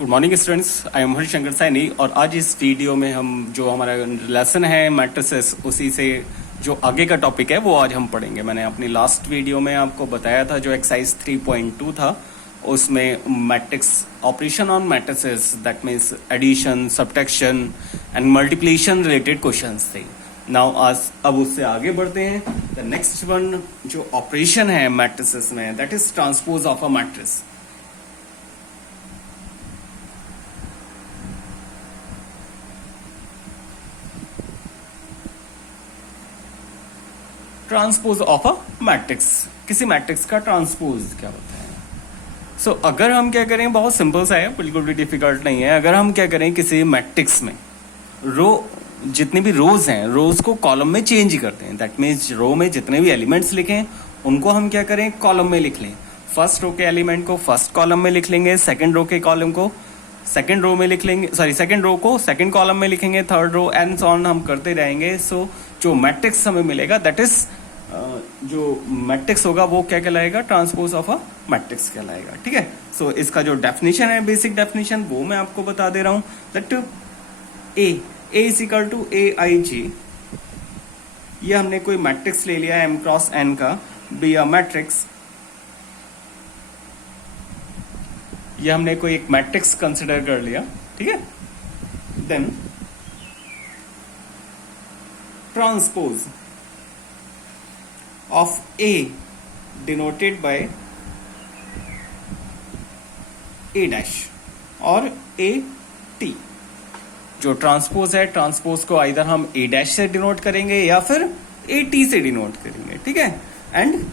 Good morning students, I am Harishankar Saini और आज इस वीडियो में हम जो हमारा लेसन है मैट्रिसेस उसी से जो आगे का टॉपिक है वो आज हम पढ़ेंगे। मैंने अपनी लास्ट वीडियो में आपको बताया था जो एक्सरसाइज 3.2 था उसमें matrix operation on matrices that means addition, subtraction and multiplication related questions थे। नाउ आज अब उससे आगे बढ़ते हैं। द नेक्स्ट वन जो ऑपरेशन है मैट्रिसेस में that is transpose of a matrix. Transpose of a matrix, किसी मैट्रिक्स का ट्रांसपोज क्या होता है। सो अगर हम क्या करें, बहुत सिंपल सा है, बिल्कुल भी डिफिकल्ट नहीं है। अगर हम क्या करें किसी मैट्रिक्स में रो जितनी भी रोज हैं रोज को कॉलम में चेंज करते हैं। दैट मीन्स रो में जितने भी एलिमेंट्स लिखें उनको हम क्या करें कॉलम में लिख लें। फर्स्ट रो के एलिमेंट को फर्स्ट कॉलम में लिख लेंगे, सेकंड रो के कॉलम को सेकंड रो में लिख लेंगे, सॉरी सेकंड रो को सेकंड कॉलम में लिखेंगे, third row and so on हम करते रहेंगे। सो जो मैट्रिक्स हमें मिलेगा दैट इज जो मैट्रिक्स होगा वो क्या कहलाएगा, ट्रांसपोज ऑफ अ मैट्रिक्स कहलाएगा। ठीक है। सो इसका जो डेफिनेशन है, बेसिक डेफिनेशन, वो मैं आपको बता दे रहा हूं that A is equal to A I G. ये हमने कोई मैट्रिक्स ले लिया एम क्रॉस एन का, बी अ मैट्रिक्स। ये हमने कोई एक मैट्रिक्स कंसिडर कर लिया। ठीक है। Then transpose of A denoted by A dash और A T। जो ट्रांसपोज है, ट्रांसपोज को आइदर हम A डैश से डिनोट करेंगे या फिर A T से डिनोट करेंगे। ठीक है। एंड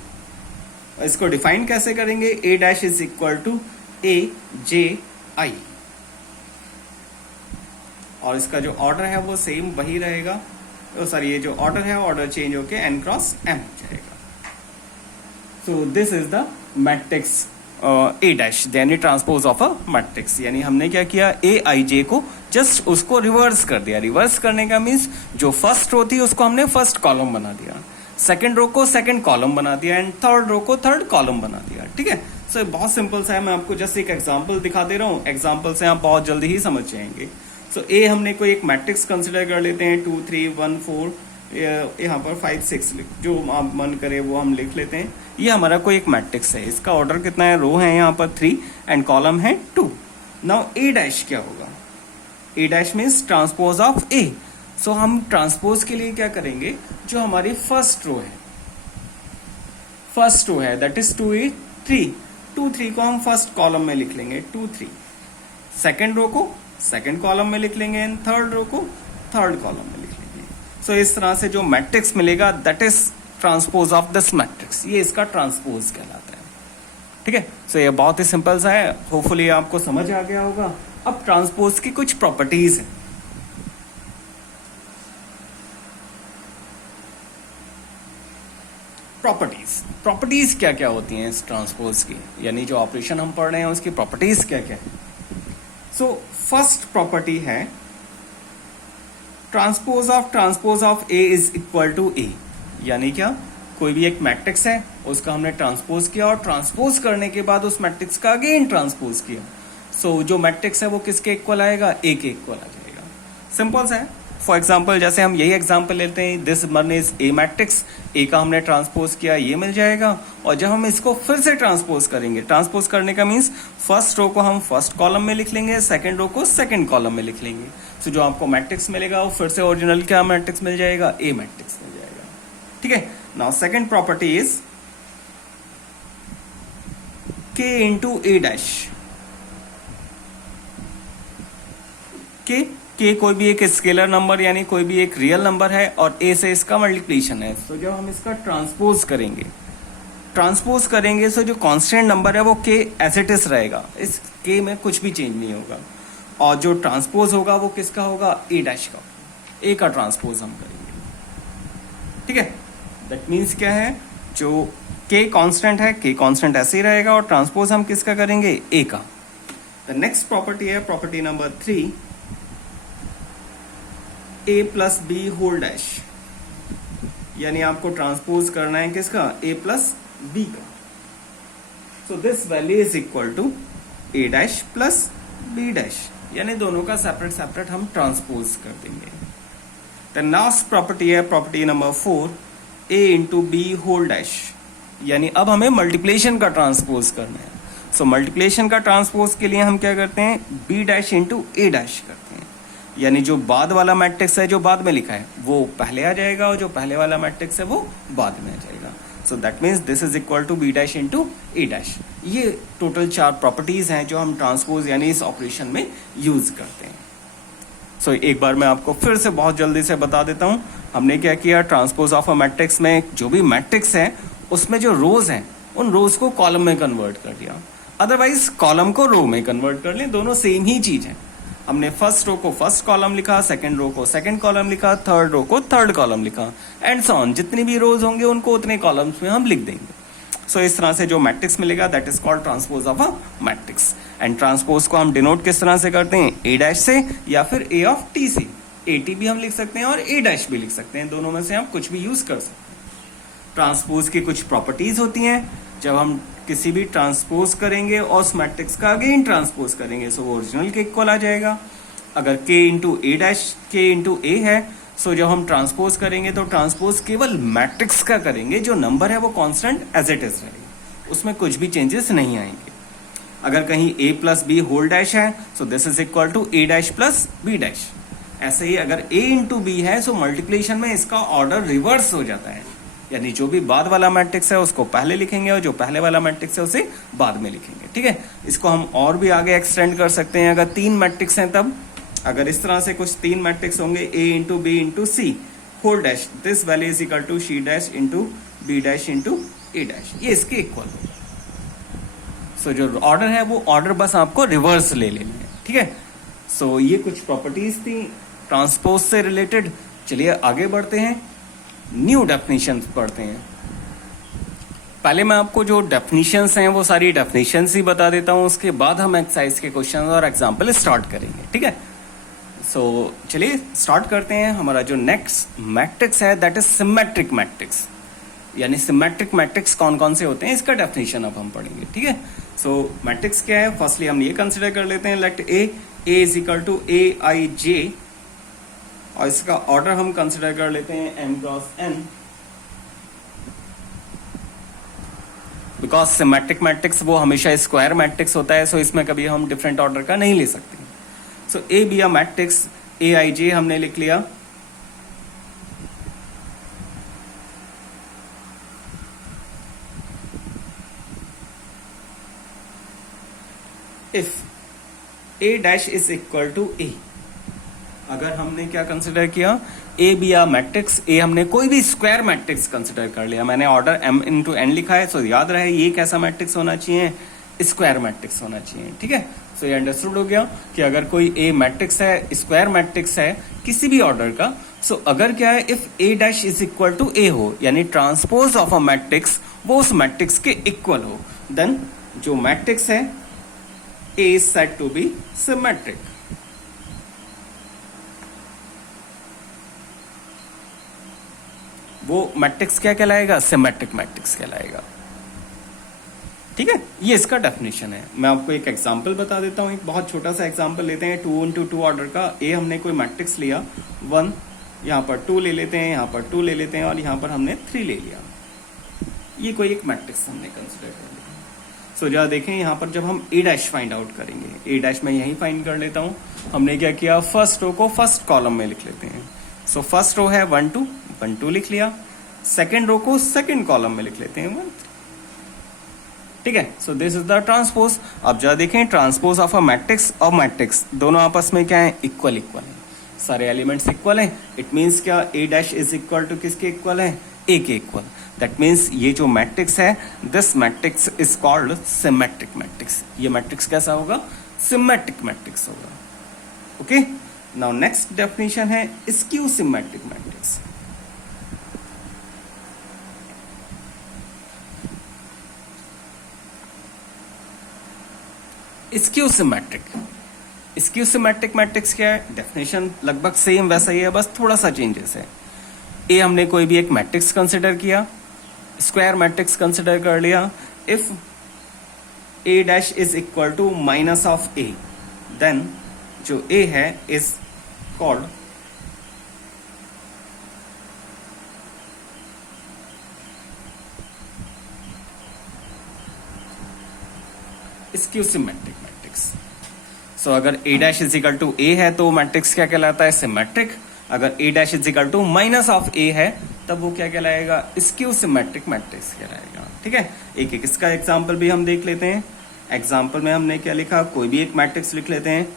इसको डिफाइन कैसे करेंगे, A dash is equal to A J I और इसका जो ऑर्डर है वो सेम वही रहेगा। सॉरी, ये जो ऑर्डर है ऑर्डर चेंज होके एन क्रॉस एम जाएगा। सो this is the matrix A dash, यानी ट्रांसपोज ऑफ अ मैट्रिक्स। यानी हमने क्या किया, ए आई जे को जस्ट उसको रिवर्स कर दिया। रिवर्स करने का मीन्स जो फर्स्ट रो थी उसको हमने फर्स्ट कॉलम बना दिया, सेकंड रो को सेकंड कॉलम बना दिया एंड थर्ड रो को थर्ड कॉलम बना दिया। ठीक है। सो बहुत सिंपल सा है, मैं आपको जस्ट एक एग्जाम्पल दिखा दे रहा हूँ। एग्जाम्पल से आप बहुत जल्दी ही समझ जाएंगे। सो ए हमने कोई एक मैट्रिक्स कंसिडर कर लेते हैं, 2 3 1 4, यहाँ पर 5 6 जो आप मन करे वो हम लिख लेते हैं। ये हमारा कोई एक मैट्रिक्स है, इसका ऑर्डर कितना है, रो है यहाँ पर 3 एंड कॉलम है 2। नाउ ए डैश क्या होगा, ए डैश मीन्स ट्रांसपोज ऑफ ए। सो हम ट्रांसपोज के लिए क्या करेंगे, जो हमारी फर्स्ट रो है दैट इज 2 8 3, 2 3 को हम फर्स्ट कॉलम में लिख लेंगे 2 3, सेकेंड रो को सेकेंड कॉलम में लिख लेंगे एंड थर्ड रो को थर्ड कॉलम में लिख लेंगे। सो इस तरह से जो मैट्रिक्स मिलेगा that is transpose of this matrix, ये इसका ट्रांसपोज कहलाता है। ठीक है। सो ये बहुत ही सिंपल सा है, होपफुली आपको समझ आ गया होगा। अब ट्रांसपोज की कुछ प्रॉपर्टीज हैं। प्रॉपर्टीज क्या क्या होती हैं इस ट्रांसपोज की, यानी जो ऑपरेशन हम पढ़ रहे हैं उसकी प्रॉपर्टीज क्या क्या है। सो फर्स्ट प्रॉपर्टी है transpose of A is equal to A. यानी क्या, कोई भी एक मैट्रिक्स है उसका हमने ट्रांसपोज किया और ट्रांसपोज करने के बाद उस मैट्रिक्स का अगेन ट्रांसपोज किया। सो जो मैट्रिक्स है वो किसके इक्वल आएगा, ए के इक्वल आ जाएगा। सिंपल सा है। फॉर एग्जाम्पल जैसे हम यही एग्जाम्पल लेते हैं, this one is a matrix, A का हमने ट्रांसपोज किया, ये मिल जाएगा। और जब हम इसको फिर से ट्रांसपोज करेंगे, ट्रांसपोज करने का मीन्स फर्स्ट रो को हम फर्स्ट कॉलम में लिख लेंगे, सेकंड रो को सेकंड कॉलम में लिख लेंगे। सो जो आपको मैट्रिक्स मिलेगा वो फिर से ओरिजिनल क्या मैट्रिक्स मिल जाएगा, ए मैट्रिक्स मिल जाएगा। ठीक है। नाउ सेकंड प्रॉपर्टी इज के इंटू ए डैश। के कोई भी एक स्केलर नंबर यानी कोई भी एक रियल नंबर है और ए से इसका मल्टीप्लिकेशन है। तो जब हम इसका ट्रांसपोज करेंगे सो जो कांस्टेंट नंबर है वो के एज इट इज रहेगा, इस के में कुछ भी चेंज नहीं होगा। और जो ट्रांसपोज होगा वो किसका होगा, ए डैश का, ए का ट्रांसपोज हम करेंगे। ठीक है। दैट मीन्स क्या है, जो के कांस्टेंट है, के कांस्टेंट ऐसे ही रहेगा और ट्रांसपोज हम किसका करेंगे, ए का। द नेक्स्ट प्रॉपर्टी है प्रॉपर्टी नंबर 3, ए प्लस बी होल डैश। यानी आपको ट्रांसपोज करना है किसका, ए प्लस बी का। So this value is equal to A dash plus B dash, यानी दोनों का सेपरेट सेपरेट हम ट्रांसपोज कर देंगे। द लास्ट प्रॉपर्टी है property number 4, A into B whole dash, यानी अब हमें मल्टीप्लिकेशन का ट्रांसपोज करना है। सो मल्टीप्लिकेशन का ट्रांसपोज के लिए हम क्या करते हैं, B dash into A dash करते हैं, यानी जो बाद वाला मैट्रिक्स है जो बाद में लिखा है वो पहले आ जाएगा और जो पहले वाला मैट्रिक्स है वो बाद में आ जाएगा। So that means this is equal to B dash into A dash. ये टोटल 4 प्रॉपर्टीज हैं जो हम ट्रांसपोज यानी इस ऑपरेशन में यूज करते हैं। सो एक बार मैं आपको फिर से बहुत जल्दी से बता देता हूं, हमने क्या किया, ट्रांसपोज ऑफ अ मैट्रिक्स में जो भी मैट्रिक्स है उसमें जो रोज हैं उन रोज को कॉलम में कन्वर्ट कर दिया, अदरवाइज कॉलम को रो में कन्वर्ट कर लें, दोनों सेम ही चीज है। हमने फर्स्ट रो को फर्स्ट कॉलम लिखा, सेकंड रो को सेकंड कॉलम लिखा, थर्ड रो को थर्ड कॉलम लिखा, एंड सो ऑन, जितनी भी रोज होंगे उनको उतने कॉलम्स में हम लिख देंगे। सो इस तरह से जो मैट्रिक्स मिलेगा that is called transpose of a matrix. And transpose को हम डिनोट किस तरह से करते हैं, ए डैश से या फिर ए ऑफ टी से। ए टी भी हम लिख सकते हैं और ए डैश भी लिख सकते हैं, दोनों में से हम कुछ भी यूज कर सकते हैं। ट्रांसपोज की कुछ प्रॉपर्टीज होती हैं, जब हम किसी भी ट्रांसपोज करेंगे और उस मैट्रिक्स का अगेन ट्रांसपोज करेंगे सो वो ओरिजिनल के इक्वल आ जाएगा। अगर k into A dash k into ए है, सो जब हम ट्रांसपोज करेंगे तो ट्रांसपोज केवल मैट्रिक्स का करेंगे, जो नंबर है वो कांस्टेंट एज इट इज रहेगा, उसमें कुछ भी चेंजेस नहीं आएंगे। अगर कहीं a plus B whole dash है so this is equal to A dash plus B dash. ऐसे ही अगर a इंटू बी है सो मल्टीप्लिकेशन में इसका ऑर्डर रिवर्स हो जाता है, यानी जो भी बाद वाला मैट्रिक्स है उसको पहले लिखेंगे और जो पहले वाला मैट्रिक्स है उसे बाद में लिखेंगे। ठीक है, इसको हम और भी आगे एक्सटेंड कर सकते हैं। अगर 3 मैट्रिक्स हैं तब, अगर इस तरह से कुछ 3 मैट्रिक्स होंगे, a into B into C whole dash, this value is equal to C dash into B dash into A dash, ये इसके इक्वल होगा। सो जो ऑर्डर है वो ऑर्डर बस आपको रिवर्स ले लेना है। ठीक है, सो ये कुछ प्रॉपर्टीज थी ट्रांसपोज से रिलेटेड। चलिए आगे बढ़ते हैं, न्यू डेफिनेशन पढ़ते हैं। पहले मैं आपको जो डेफिनेशंस हैं वो सारी डेफिनेशंस ही बता देता हूं, उसके बाद हम एक्सरसाइज के क्वेश्चन और एग्जाम्पल स्टार्ट करेंगे। ठीक है, सो चलिए स्टार्ट करते हैं। हमारा जो नेक्स्ट मैट्रिक्स है दैट इज सिमेट्रिक मैट्रिक्स, यानी सिमेट्रिक मैट्रिक्स कौन कौन से होते हैं इसका डेफिनेशन अब हम पढ़ेंगे। ठीक है, सो मैट्रिक्स क्या है, फर्स्टली हम ये कंसिडर कर लेते हैं, let A is equal to A I J, और इसका ऑर्डर हम कंसिडर कर लेते हैं m cross n, because symmetric matrix वो हमेशा स्क्वायर मैट्रिक्स होता है, सो इसमें कभी हम डिफरेंट ऑर्डर का नहीं ले सकते। सो A B a matrix A I जे हमने लिख लिया। If A dash is equal to A, अगर हमने क्या कंसिडर किया, ए बी आ मैट्रिक्स, ए हमने कोई भी स्क्वायर मैट्रिक्स कंसिडर कर लिया, मैंने ऑर्डर m इंटू एन लिखा है, सो याद रहे ये कैसा मैट्रिक्स होना चाहिए, स्क्वायर मैट्रिक्स होना चाहिए। ठीक है, सो ये अंडरस्टूड हो गया कि अगर कोई ए मैट्रिक्स है, स्क्वायर मैट्रिक्स है किसी भी ऑर्डर का, सो अगर क्या है, if A dash is equal to A हो, यानी ट्रांसपोज ऑफ अ मैट्रिक्स वो उस मैट्रिक्स के इक्वल हो, देन जो मैट्रिक्स है A is said to be symmetric. वो मैट्रिक्स क्या कहलाएगा, सिमेट्रिक मैट्रिक्स कहलाएगा। ठीक है, ये इसका डेफिनेशन है। मैं आपको एक एग्जांपल बता देता हूं, एक बहुत छोटा सा एग्जांपल लेते हैं 2 इंटू 2 ऑर्डर का। ए हमने कोई मैट्रिक्स लिया 1, यहाँ पर 2 ले लेते हैं, यहाँ पर 2 ले लेते हैं और यहाँ पर हमने 3 ले लिया। ये कोई एक मैट्रिक्स हमने कंसिडर कर लिया। सो जरा देखें यहाँ पर जब हम ए डैश फाइंड आउट करेंगे, ए डैश मैं यही फाइंड कर लेता हूँ। हमने क्या किया, फर्स्ट रो को फर्स्ट कॉलम में लिख लेते हैं। सो फर्स्ट रो है 1 2 1 2 लिख लिया, सेकेंड रो को सेकेंड कॉलम में लिख लेते हैं 1 3। ठीक है, so this is the transpose. अब जरा देखें, ट्रांसपोज ऑफ अ मैट्रिक्स और मैट्रिक्स दोनों आपस में क्या है, इक्वल इक्वल है, सारे एलिमेंट्स इक्वल हैं। इट मीन्स क्या, ए डैश इज इक्वल टू किसके इक्वल है, ए के इक्वल। दैट मीन्स ये जो मैट्रिक्स है, this matrix is called symmetric matrix. ये मैट्रिक्स कैसा होगा, सिमेट्रिक मैट्रिक्स होगा। ओके, नाउ नेक्स्ट डेफिनेशन है skew symmetric matrix. Skew symmetric, skew symmetric matrix क्या है, डेफिनेशन लगभग सेम वैसा ही है, बस थोड़ा सा चेंजेस है। ए हमने कोई भी एक मैट्रिक्स कंसिडर किया, स्क्वायर मैट्रिक्स कंसिडर कर लिया। If A dash is equal to minus of A, then जो ए है is called skew symmetric matrix. So अगर A dash is equal to A है तो मैट्रिक्स क्या कहलाता है? सिमेट्रिक। अगर A dash is equal to minus of A है तब वो क्या कहलाएगा? स्क्यू सिमेट्रिक मैट्रिक्स कहलाएगा। ठीक है, एक एक इसका एग्जाम्पल भी हम देख लेते हैं। एग्जाम्पल में हमने क्या लिखा, कोई भी एक मैट्रिक्स लिख लेते हैं।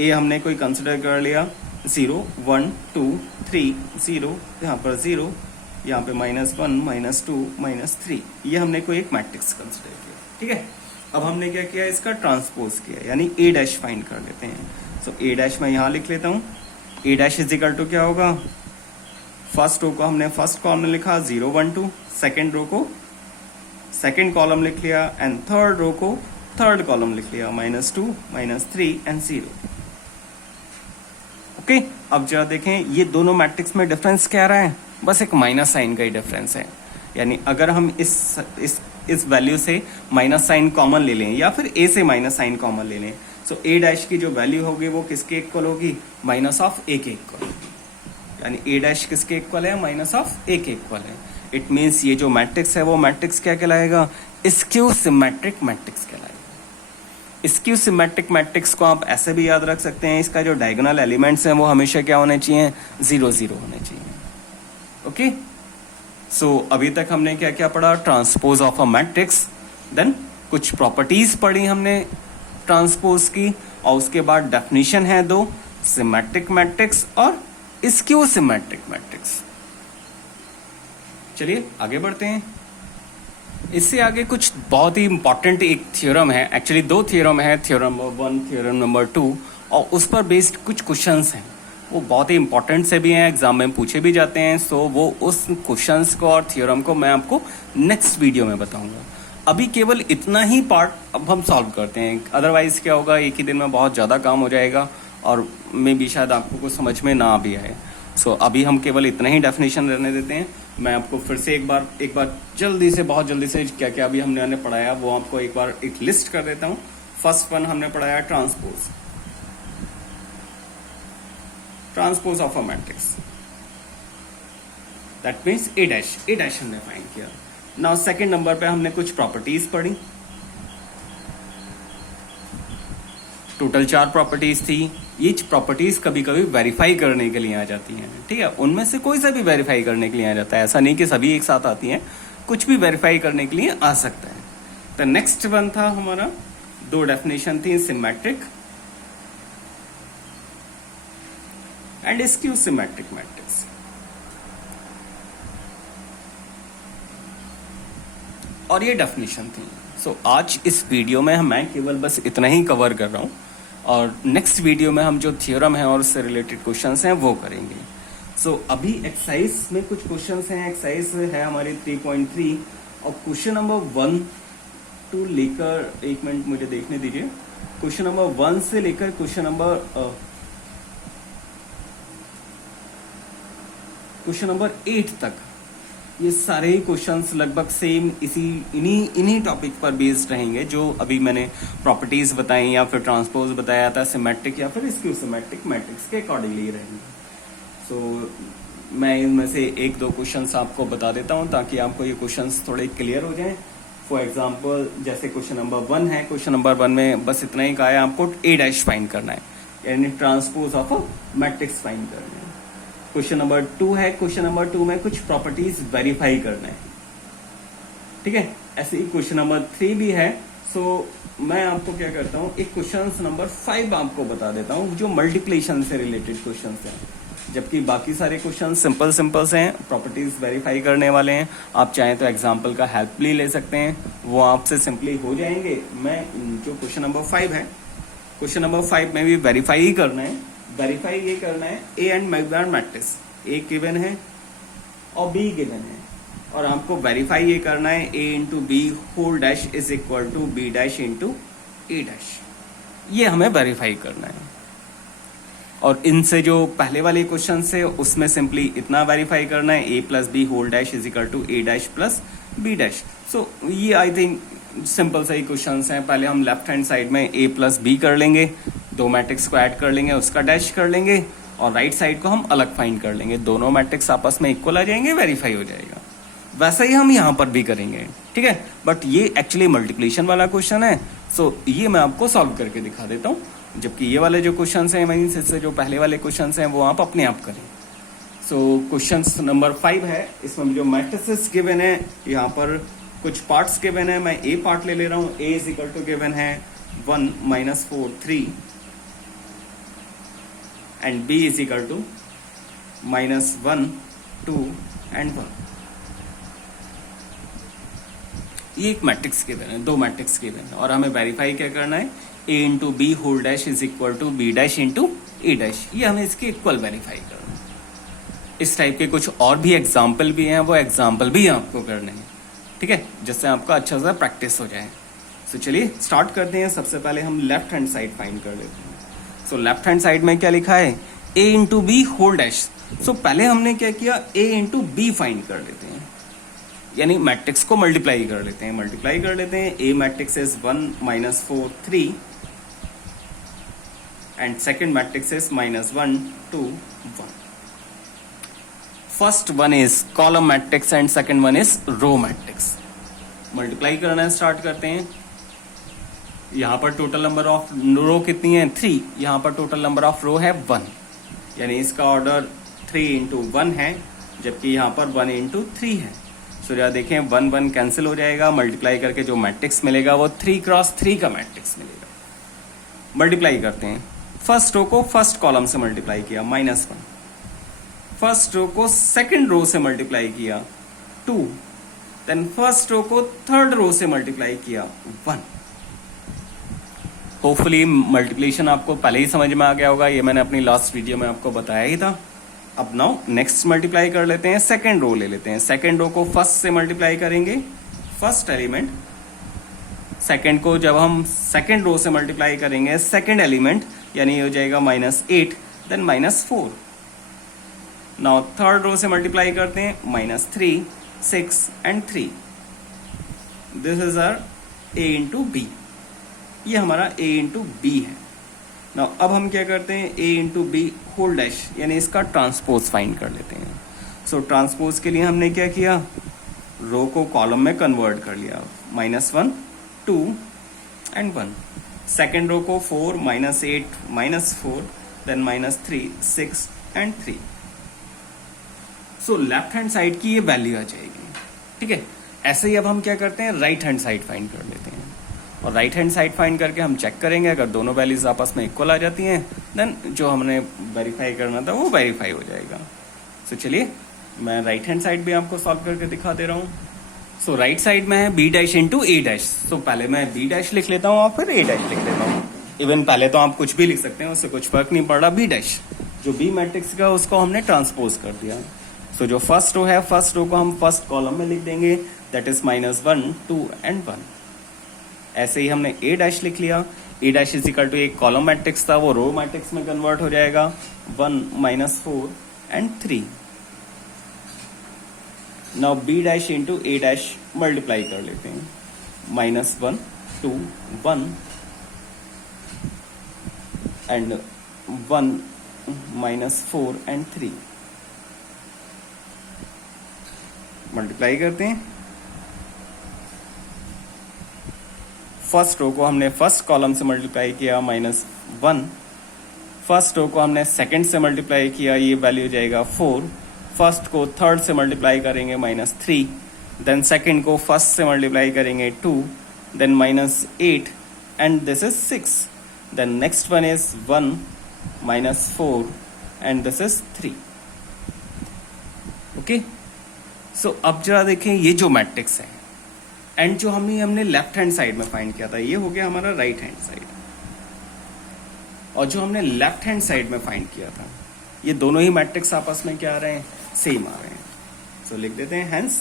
ए हमने कोई कंसिडर कर लिया 0 1 2 3 0, यहाँ पर 0, यहाँ पे -1 -2 -3, ये हमने कोई एक मैट्रिक्स कंसिडर किया। ठीक है, अब हमने क्या किया, इसका ट्रांसपोज किया, यानी ए डैश फाइंड कर लेते हैं। सो ए डैश मैं यहाँ लिख लेता हूँ। ए डैश इज इक्वल टू क्या होगा? फर्स्ट रो को हमने फर्स्ट कॉलम में लिखा 0 1 2, सेकेंड रो को सेकेंड कॉलम लिख लिया, एंड थर्ड रो को थर्ड कॉलम लिख लिया, -2 -3 एंड 0। ओके, अब जरा देखें ये दोनों मैट्रिक्स में डिफरेंस क्या आ रहा है? बस एक माइनस साइन का ही डिफरेंस है। यानी अगर हम इस वैल्यू से माइनस साइन कॉमन ले लें या फिर ए से माइनस साइन कॉमन ले लें, सो ए डैश की जो वैल्यू होगी वो किसके इक्वल होगी? माइनस ऑफ ए के इक्वल होगी। यानी ए डैश किसके इक्वल है? माइनस ऑफ ए के इक्वल है। इट मीन्स ये जो मैट्रिक्स है वो मैट्रिक्स क्या कहलाएगा? स्क्यू सिमेट्रिक मैट्रिक्स कहलाएगा। स्क्यू सिमेट्रिक मैट्रिक्स को आप ऐसे भी याद रख सकते हैं, इसका जो डायगोनल एलिमेंट्स हैं वो हमेशा क्या होने चाहिए? 0 0 होने चाहिए। ओके, सो अभी तक हमने क्या क्या पढ़ा? Transpose of a matrix, then कुछ प्रॉपर्टीज पढ़ी हमने ट्रांसपोज की, और उसके बाद डेफिनेशन है 2, सिमेट्रिक मैट्रिक्स और स्क्यू सिमेट्रिक मैट्रिक्स। चलिए आगे बढ़ते हैं। इससे आगे कुछ बहुत ही इंपॉर्टेंट एक थ्योरम है, एक्चुअली 2 थ्योरम है, थ्योरम नंबर 1 थ्योरम नंबर 2, और उस पर बेस्ड कुछ क्वेश्चंस हैं, वो बहुत ही इंपॉर्टेंट से भी हैं, एग्जाम में पूछे भी जाते हैं। सो वो उस क्वेश्चंस को और थ्योरम को मैं आपको नेक्स्ट वीडियो में बताऊंगा। अभी केवल इतना ही पार्ट अब हम सॉल्व करते हैं, अदरवाइज क्या होगा, एक ही दिन में बहुत ज़्यादा काम हो जाएगा और मे भी शायद आपको कुछ समझ में ना भी आए। सो अभी हम केवल इतना ही डेफिनेशन रहने देते हैं। मैं आपको फिर से एक बार जल्दी से, बहुत जल्दी से क्या क्या अभी हमने पढ़ाया वो आपको एक बार एक लिस्ट कर देता हूँ। फर्स्ट वन हमने पढ़ाया transpose of a matrix, that means A dash हमने फाइंड किया। नाउ सेकंड नंबर पे हमने कुछ प्रॉपर्टीज पढ़ी, टोटल 4 प्रॉपर्टीज थी। ये प्रॉपर्टीज कभी कभी वेरीफाई करने के लिए आ जाती हैं। ठीक है, उनमें से कोई सा भी वेरीफाई करने के लिए आ जाता है, ऐसा नहीं कि सभी एक साथ आती हैं, कुछ भी वेरीफाई करने के लिए आ सकता है। तो नेक्स्ट वन था हमारा, 2 डेफिनेशन थी, symmetric and skew symmetric matrix. और ये डेफिनेशन थी। सो आज इस वीडियो में मैं केवल बस इतना ही कवर कर रहा हूं, और नेक्स्ट वीडियो में हम जो थ्योरम है और उससे रिलेटेड क्वेश्चंस हैं वो करेंगे। सो अभी एक्सरसाइज में कुछ क्वेश्चंस हैं। एक्सरसाइज है हमारी 3.3, और क्वेश्चन नंबर 1 टू लेकर, एक मिनट मुझे देखने दीजिए, क्वेश्चन नंबर 1 से लेकर क्वेश्चन नंबर 8 तक ये सारे ही क्वेश्चंस लगभग सेम इन्हीं टॉपिक पर बेस्ड रहेंगे, जो अभी मैंने प्रॉपर्टीज बताई या फिर ट्रांसपोज बताया था, सिमेट्रिक या फिर स्क्यू सिमेट्रिक मैट्रिक्स के अकॉर्डिंगली रहेंगे। सो मैं इनमें से 1-2 क्वेश्चंस आपको बता देता हूं ताकि आपको ये क्वेश्चंस थोड़े क्लियर हो जाएं। फॉर एग्जाम्पल जैसे क्वेश्चन नंबर 1 है, क्वेश्चन नंबर 1 में बस इतना ही कहा है आपको ए डैश फाइंड करना है, यानी transpose of a matrix find करना है। क्वेश्चन नंबर 2 है, क्वेश्चन नंबर 2 में कुछ प्रॉपर्टीज वेरीफाई करना है। ठीक है, ऐसे ही क्वेश्चन नंबर 3 भी है। सो मैं आपको क्या करता हूँ, एक क्वेश्चन नंबर 5 आपको बता देता हूँ जो मल्टीप्लिकेशन से रिलेटेड क्वेश्चन हैं, जबकि बाकी सारे क्वेश्चन सिंपल से हैं, प्रॉपर्टीज वेरीफाई करने वाले हैं। आप चाहें तो एग्जाम्पल का हेल्प भी ले सकते हैं, वो आपसे सिंपली हो जाएंगे। मैं जो क्वेश्चन नंबर 5 है, क्वेश्चन नंबर 5 में भी वेरीफाई ही करना है। वेरीफाई ये करना है, ए एंड मैग्नार मैट्रिक्स, ए गिवन है और बी गिवन है, और आपको वेरीफाई ये करना है A into B whole dash is equal to B dash into A dash, ये हमें वेरीफाई करना है। और इनसे जो पहले वाले क्वेश्चन से उसमें सिंपली इतना वेरीफाई करना है, A plus B whole dash is equal to A dash plus B dash. So ये आई थिंक सिंपल सही क्वेश्चन हैं। पहले हम लेफ्ट हैंड साइड में ए प्लस बी कर लेंगे, दो मैट्रिक्स को ऐड कर लेंगे, उसका डैश कर लेंगे और राइट साइड को हम अलग फाइंड कर लेंगे, दोनों मैट्रिक्स आपस में इक्वल आ जाएंगे, वेरीफाई हो जाएगा। वैसा ही हम यहाँ पर भी करेंगे, ठीक है। बट ये एक्चुअली मल्टीप्लिकेशन वाला क्वेश्चन है, सो ये मैं आपको सॉल्व करके दिखा देता हूँ, जबकि ये वाले जो क्वेश्चन हैं मीन्स इससे जो पहले वाले क्वेश्चन हैं वो आप अपने आप करें। सो क्वेश्चन नंबर 5 है, इसमें जो मैट्रिसेस गिवन है, यहाँ पर कुछ पार्ट्स गिवन है, मैं ए पार्ट ले रहा हूँ। A is equal to given है 1 - 4 3 and B is equal to -1 2 and 1। ये एक मैट्रिक्स गिवन है, दो मैट्रिक्स गिवन है और हमें वेरीफाई क्या करना है, a into B whole dash is equal to B dash into A dash, ये हमें इसके इक्वल वेरीफाई करना है। इस टाइप के कुछ और भी एग्जाम्पल भी हैं, वो एग्जाम्पल भी आपको करने हैं, ठीक है, जिससे आपका अच्छा सा प्रैक्टिस हो जाए। तो चलिए स्टार्ट करते हैं। सबसे पहले हम लेफ्ट हैंड साइड फाइंड कर लेते हैं। सो लेफ्ट हैंड साइड में क्या लिखा है, a into B whole dash. So पहले हमने क्या किया, a इंटू बी फाइंड कर लेते हैं, यानी मैट्रिक्स को मल्टीप्लाई कर लेते हैं। A matrix is 1 - 4 3 and second matrix is -1 2 1। First one is column matrix and second one is row matrix. Multiply करना स्टार्ट करते हैं। यहां पर टोटल नंबर ऑफ रो कितनी है, 3। यहां पर टोटल नंबर ऑफ रो है 1, यानी इसका ऑर्डर 3 इंटू 1 है, जबकि यहां पर 1 इंटू 3 है। सो जरा देखें 1 1 कैंसिल हो जाएगा, मल्टीप्लाई करके जो मैट्रिक्स मिलेगा वो 3 क्रॉस 3 का मैट्रिक्स मिलेगा। मल्टीप्लाई करते हैं, फर्स्ट रो को फर्स्ट कॉलम से मल्टीप्लाई किया -1, फर्स्ट रो को सेकंड रो से मल्टीप्लाई किया 2, देन फर्स्ट रो को थर्ड रो से मल्टीप्लाई किया 1। होपफुली मल्टीप्लिकेशन आपको पहले ही समझ में आ गया होगा, ये मैंने अपनी लास्ट वीडियो में आपको बताया ही था। अब नाउ नेक्स्ट मल्टीप्लाई कर लेते हैं, सेकंड रो ले लेते हैं। सेकंड रो को फर्स्ट से मल्टीप्लाई करेंगे, फर्स्ट एलिमेंट। सेकंड को जब हम सेकंड रो से मल्टीप्लाई करेंगे, सेकंड एलिमेंट, यानी हो जाएगा -8 देन -4। नाउ थर्ड रो से मल्टीप्लाई करते हैं, -3 6 and 3। This is our a into B, ये हमारा a इंटू बी है। नाउ अब हम क्या करते हैं, a into B whole dash, यानी इसका ट्रांसपोज फाइंड कर लेते हैं। सो ट्रांसपोज के लिए हमने क्या किया, रो को कॉलम में कन्वर्ट कर लिया, -1 2 एंड 1। सेकेंड रो को 4 -8 -4 then -3 6 and 3। So left hand side की ये वैल्यू आ जाएगी, ठीक है। ऐसे ही अब हम क्या करते हैं, राइट हैंड साइड फाइंड कर लेते हैं और राइट हैंड साइड फाइंड करके हम चेक करेंगे, अगर दोनों वैल्यूज आपस में इक्वल आ जाती हैं देन जो हमने वेरीफाई करना था वो वेरीफाई हो जाएगा। सो चलिए मैं राइट हैंड साइड भी आपको सॉल्व करके दिखा दे रहा हूँ। सो राइट साइड में है B dash into A dash. So पहले मैं बी डैश लिख लेता हूँ और फिर ए डैश लिख लेता हूँ। इवन पहले तो आप कुछ भी लिख सकते हैं, उससे कुछ फर्क नहीं पड़ रहा। बी डैश जो बी मैट्रिक्स का उसको हमने ट्रांसपोज कर दिया। सो जो फर्स्ट रो है, फर्स्ट रो को हम फर्स्ट कॉलम में लिख देंगे, दैट इज -1 2 एंड 1। ऐसे ही हमने ए डैश लिख लिया। ए डैश इज इक्वल टू एक कॉलम मैट्रिक्स था, वो रो मैट्रिक्स में कन्वर्ट हो जाएगा, 1 -4 and 3। Now B dash into A dash multiply कर लेते हैं, -1 2 1 एंड 1 -4 एंड 3। मल्टीप्लाई करते हैं। फर्स्ट रो को हमने फर्स्ट कॉलम से मल्टीप्लाई किया, -1। फर्स्ट रो को हमने सेकंड से मल्टीप्लाई किया, ये वैल्यू जाएगा 4। फर्स्ट को थर्ड से मल्टीप्लाई करेंगे, -3। देन सेकंड को फर्स्ट से मल्टीप्लाई करेंगे, 2। Then -8 and this is 6। Then next one is 1 -4 and this is 3। Okay, so अब जरा देखें ये जो मैट्रिक्स है एंड जो हमने लेफ्ट हैंड साइड में फाइंड किया था, ये हो गया हमारा राइट हैंड साइड, और जो हमने लेफ्ट हैंड साइड में फाइंड किया था, ये दोनों ही मैट्रिक्स आपस में क्या आ रहे हैं, सेम आ रहे हैं। सो लिख देते हैं हेंस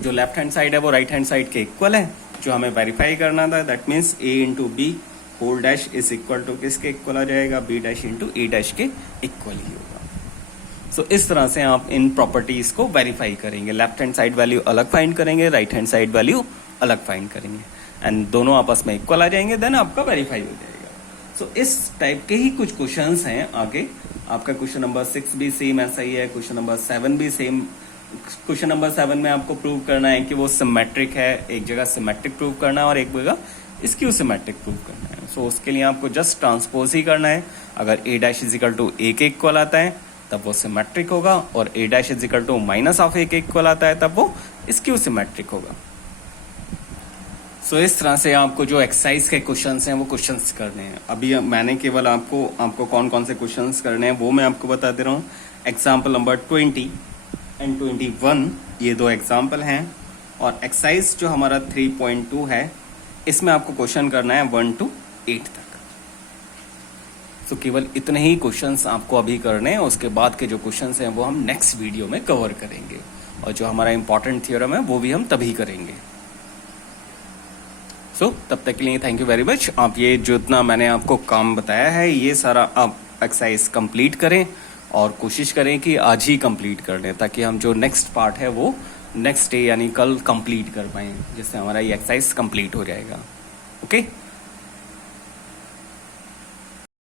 जो लेफ्ट हैंड साइड है वो राइट हैंड साइड के इक्वल है। जो हमें वेरीफाई करना था, that means a into B whole dash is equal to किसके इक्वल आ जाएगा, b dash into A dash के इक्वल ही होगा। सो इस तरह से आप इन प्रॉपर्टीज को वेरीफाई करेंगे। लेफ्ट हैंड साइड वैल्यू अलग फाइंड करेंगे, राइट हैंड साइड वैल्यू अलग फाइंड करेंगे एंड दोनों आपस में इक्वल आ जाएंगे, देन आपका वेरीफाई हो जाएगा। सो इस टाइप के ही कुछ क्वेश्चंस हैं आगे। आपका क्वेश्चन नंबर 6 भी सेम ऐसा ही है, क्वेश्चन नंबर 7 भी सेम। क्वेश्चन नंबर 7 में आपको प्रूव करना है कि वो सिमेट्रिक है, एक जगह सिमेट्रिक प्रूव करना है और एक जगह स्क्यू सिमेट्रिक प्रूव करना है। सो उसके लिए आपको जस्ट ट्रांसपोज ही करना है। अगर a dash is equal to a के इक्वल आता है तब वो सिमेट्रिक होगा, और a dash is equal to minus of a के इक्वल आता है तब वो स्क्यू सिमेट्रिक होगा। सो इस तरह से आपको जो एक्सरसाइज के क्वेश्चंस हैं वो क्वेश्चंस करने हैं। अभी मैंने केवल आपको कौन कौन से क्वेश्चंस करने हैं वो मैं आपको बता दे रहा हूँ। एग्जाम्पल नंबर 20 एंड 21 ये दो एग्जाम्पल हैं, और एक्सरसाइज जो हमारा 3.2 है इसमें आपको क्वेश्चन करना है 1 to 8 तक। तो केवल इतने ही क्वेश्चंस आपको अभी करने हैं, उसके बाद के जो क्वेश्चंस हैं वो हम नेक्स्ट वीडियो में कवर करेंगे, और जो हमारा इंपॉर्टेंट थ्योरम है वो भी हम तभी करेंगे। तब तक के लिए थैंक यू वेरी मच। आप ये जितना मैंने आपको काम बताया है ये सारा आप एक्सरसाइज कंप्लीट करें, और कोशिश करें कि आज ही कंप्लीट कर लें, ताकि हम जो नेक्स्ट पार्ट है वो नेक्स्ट डे यानी कल कंप्लीट कर पाएँ, जिससे हमारा ये एक्सरसाइज कंप्लीट हो जाएगा। ओके।